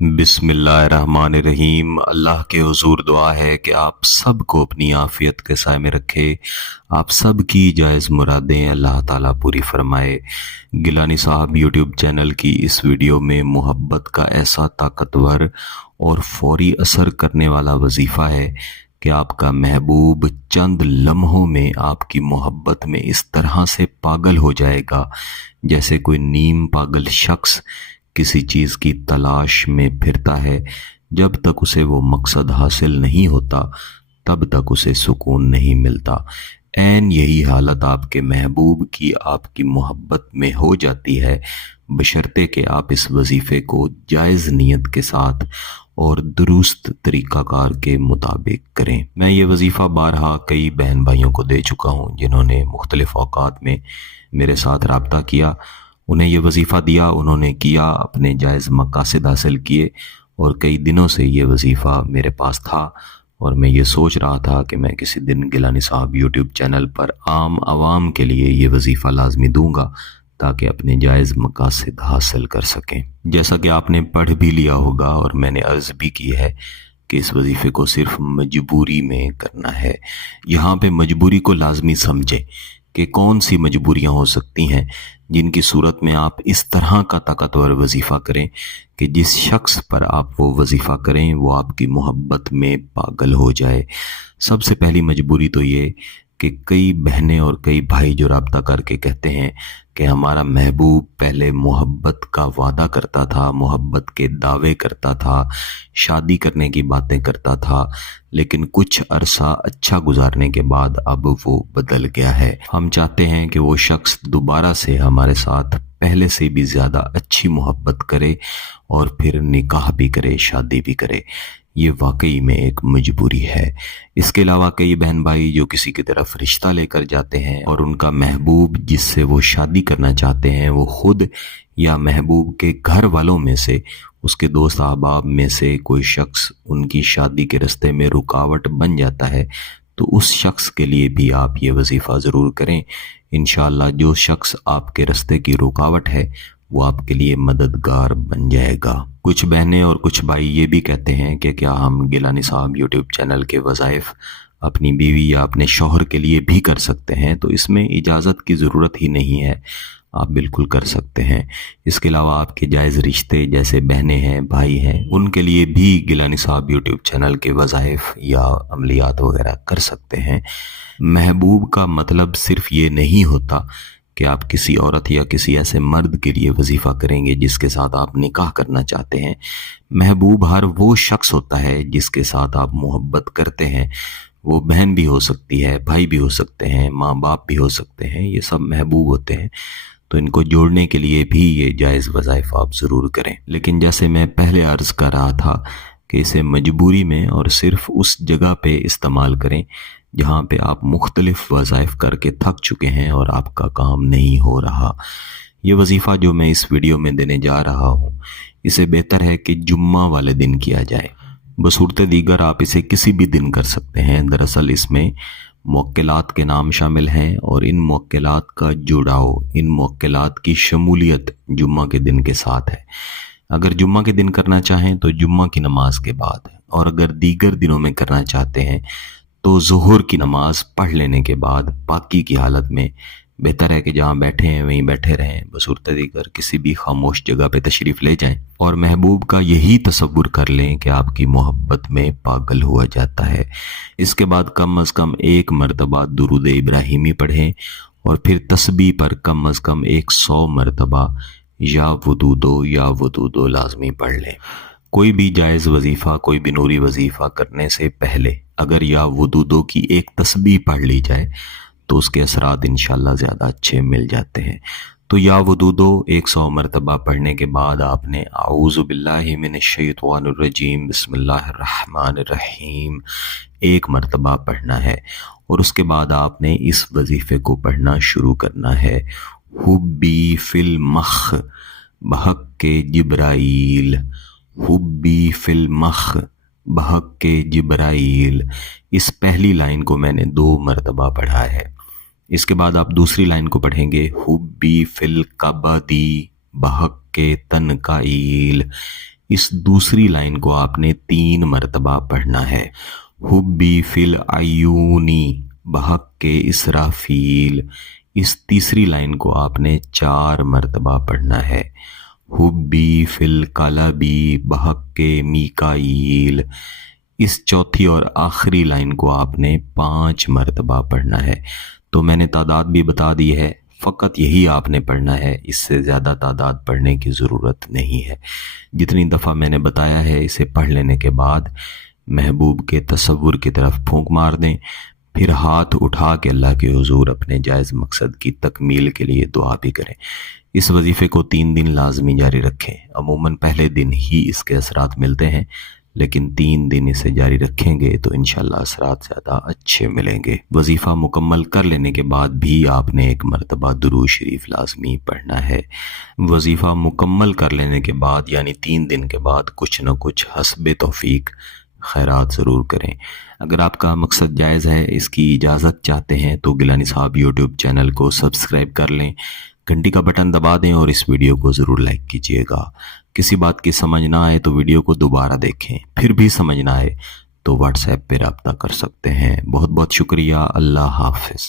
बिस्मिल्लाहिर्रहमानिर्रहीम। अल्लाह के हुजूर दुआ है कि आप सब को अपनी आफियत के साए में रखे। आप सब की जायज़ मुरादें अल्लाह ताला पूरी फरमाए। गिलानी साहब यूट्यूब चैनल की इस वीडियो में मोहब्बत का ऐसा ताकतवर और फौरी असर करने वाला वजीफ़ा है कि आपका महबूब चंद लम्हों में आपकी मोहब्बत में इस तरह से पागल हो जाएगा जैसे कोई नीम पागल शख्स किसी चीज़ की तलाश में फिरता है। जब तक उसे वो मकसद हासिल नहीं होता तब तक उसे सुकून नहीं मिलता। ऐन यही हालत आपके महबूब की आपकी मोहब्बत में हो जाती है, बशर्ते कि आप इस वजीफ़े को जायज़ नीयत के साथ और दुरुस्त तरीक़ाकार के मुताबिक करें। मैं ये वजीफ़ा बारहा कई बहन भाइयों को दे चुका हूँ जिन्होंने मुख्तलिफ़ औक़ात में मेरे साथ रब्ता किया। उन्हें ये वजीफ़ा दिया, उन्होंने किया, अपने जायज़ मकासद हासिल किए और कई दिनों से ये वजीफ़ा मेरे पास था और मैं ये सोच रहा था कि मैं किसी दिन गिलानी साहब यूट्यूब चैनल पर आम आवाम के लिए ये वजीफ़ा लाजमी दूंगा ताकि अपने जायज़ मकासद हासिल कर सकें। जैसा कि आपने पढ़ भी लिया होगा और मैंने अर्ज़ भी की है कि इस वजीफ़े को सिर्फ मजबूरी में करना है। यहाँ पे मजबूरी को लाजमी समझें कि कौन सी मजबूरियाँ हो सकती हैं जिनकी सूरत में आप इस तरह का ताकतवर वजीफ़ा करें कि जिस शख्स पर आप वो वजीफ़ा करें वो आपकी मोहब्बत में पागल हो जाए। सबसे पहली मजबूरी तो ये कि कई बहनें और कई भाई जो रब्ता करके कहते हैं कि हमारा महबूब पहले मोहब्बत का वादा करता था, मोहब्बत के दावे करता था, शादी करने की बातें करता था, लेकिन कुछ अरसा अच्छा गुजारने के बाद अब वो बदल गया है। हम चाहते हैं कि वो शख्स दोबारा से हमारे साथ पहले से भी ज़्यादा अच्छी मोहब्बत करे और फिर निकाह भी करे, शादी भी करे। ये वाकई में एक मजबूरी है। इसके अलावा कई बहन भाई जो किसी की तरफ रिश्ता लेकर जाते हैं और उनका महबूब जिससे वो शादी करना चाहते हैं वो खुद या महबूब के घर वालों में से उसके दोस्त अहबाब में से कोई शख्स उनकी शादी के रास्ते में रुकावट बन जाता है, तो उस शख्स के लिए भी आप ये वजीफ़ा ज़रूर करें। इंशाअल्लाह जो शख्स आपके रास्ते की रुकावट है वो आपके लिए मददगार बन जाएगा। कुछ बहनें और कुछ भाई ये भी कहते हैं कि क्या हम गिलानी साहब यूट्यूब चैनल के वज़ाइफ अपनी बीवी या अपने शौहर के लिए भी कर सकते हैं, तो इसमें इजाज़त की ज़रूरत ही नहीं है, आप बिल्कुल कर सकते हैं। इसके अलावा आपके जायज़ रिश्ते जैसे बहनें हैं, भाई हैं, उनके लिए भी गिलानी साहब यूट्यूब चैनल के वज़ाइफ या अमलियात वगैरह कर सकते हैं। महबूब का मतलब सिर्फ ये नहीं होता कि आप किसी औरत या किसी ऐसे मर्द के लिए वजीफ़ा करेंगे जिसके साथ आप निकाह करना चाहते हैं। महबूब हर वो शख्स होता है जिसके साथ आप मोहब्बत करते हैं। वो बहन भी हो सकती है, भाई भी हो सकते हैं, माँ बाप भी हो सकते हैं, ये सब महबूब होते हैं। तो इनको जोड़ने के लिए भी ये जायज़ वज़ाइफ आप ज़रूर करें। लेकिन जैसे मैं पहले अर्ज़ कर रहा था कि इसे मजबूरी में और सिर्फ उस जगह पे इस्तेमाल करें जहाँ पे आप मुख्तलिफ वज़ाइफ करके थक चुके हैं और आपका काम नहीं हो रहा। ये वजीफ़ा जो मैं इस वीडियो में देने जा रहा हूँ इसे बेहतर है कि जुम्मा वाले दिन किया जाए। बसूरत दीगर आप इसे किसी भी दिन कर सकते हैं। दरअसल इसमें मुवक्किलात के नाम शामिल हैं और इन मुवक्किलात का जुड़ाव, इन मुवक्किलात की शमूलियत जुम्मा के दिन के साथ है। अगर जुम्मा के दिन करना चाहें तो जुम्मा की नमाज के बाद, और अगर दीगर दिनों में करना चाहते हैं तो ज़ुहर की नमाज पढ़ लेने के बाद पाकी की हालत में बेहतर है कि जहाँ बैठे हैं वहीं बैठे रहें। बसूरत दीगर किसी भी खामोश जगह पे तशरीफ़ ले जाएं और महबूब का यही तसव्वुर कर लें कि आपकी मोहब्बत में पागल हुआ जाता है। इसके बाद कम अज़ कम एक मरतबा दुरूद इब्राहिमी पढ़ें और फिर तस्बीह पर कम अज़ कम 100 मरतबा या वदूदो लाजमी पढ़ लें। कोई भी जायज़ वजीफ़ा, कोई भी नूरी वजीफ़ा करने से पहले अगर या वदूदो की एक तस्बीह पढ़ ली जाए तो उसके असरात इंशाअल्लाह ज़्यादा अच्छे मिल जाते हैं। तो या वदूदो 100 मरतबा पढ़ने के बाद आपने आऊज़ु बिल्लाहि मिनश्शैतानिर्रजीम बिस्मिल्लाहिर्रहमानिर्रहीम एक मरतबा पढ़ना है और उसके बाद आपने इस वजीफ़े को पढ़ना शुरू करना है। हुब्बी फिल मख बहक के जिब्राइल, हुब्बी फिल मख बहक के जिब्राइल। इस पहली लाइन को मैंने 2 मरतबा पढ़ा है। इसके बाद आप दूसरी लाइन को पढ़ेंगे हुब्बी फिल कबदी बहक के तनकाइल। اس دوسری لائن کو آپ نے 3 مرتبہ پڑھنا ہے۔ حبی فی العیونی بحق کے اسرافیل، اس تیسری لائن کو آپ نے 4 مرتبہ پڑھنا ہے۔ حبی فی القلبی بحق کے میکائیل، اس چوتھی اور آخری لائن کو آپ نے 5 مرتبہ پڑھنا ہے۔ تو میں نے تعداد بھی بتا دی ہے، فقط یہی آپ نے پڑھنا ہے، اس سے زیادہ تعداد پڑھنے کی ضرورت نہیں ہے۔ جتنی دفعہ میں نے بتایا ہے اسے پڑھ لینے کے بعد محبوب کے تصور کی طرف پھونک مار دیں، پھر ہاتھ اٹھا کے اللہ کے حضور اپنے جائز مقصد کی تکمیل کے لیے دعا بھی کریں۔ اس وظیفے کو 3 دن لازمی جاری رکھیں۔ عموماً پہلے دن ہی اس کے اثرات ملتے ہیں، لیکن 3 دن اسے جاری رکھیں گے تو انشاءاللہ اثرات زیادہ اچھے ملیں گے۔ وظیفہ مکمل کر لینے کے بعد بھی آپ نے 1 مرتبہ درود شریف لازمی پڑھنا ہے۔ وظیفہ مکمل کر لینے کے بعد یعنی 3 دن کے بعد کچھ نہ کچھ حسب توفیق خیرات ضرور کریں۔ اگر آپ کا مقصد جائز ہے، اس کی اجازت چاہتے ہیں تو گیلانی صاحب یوٹیوب چینل کو سبسکرائب کر لیں، گھنٹی کا بٹن دبا دیں اور اس ویڈیو کو ضرور لائک کیجیے گا۔ کسی بات کی سمجھ نہ آئے تو ویڈیو کو دوبارہ دیکھیں، پھر بھی سمجھ نہ آئے تو واٹس ایپ پہ رابطہ کر سکتے ہیں۔ بہت بہت شکریہ، اللہ حافظ۔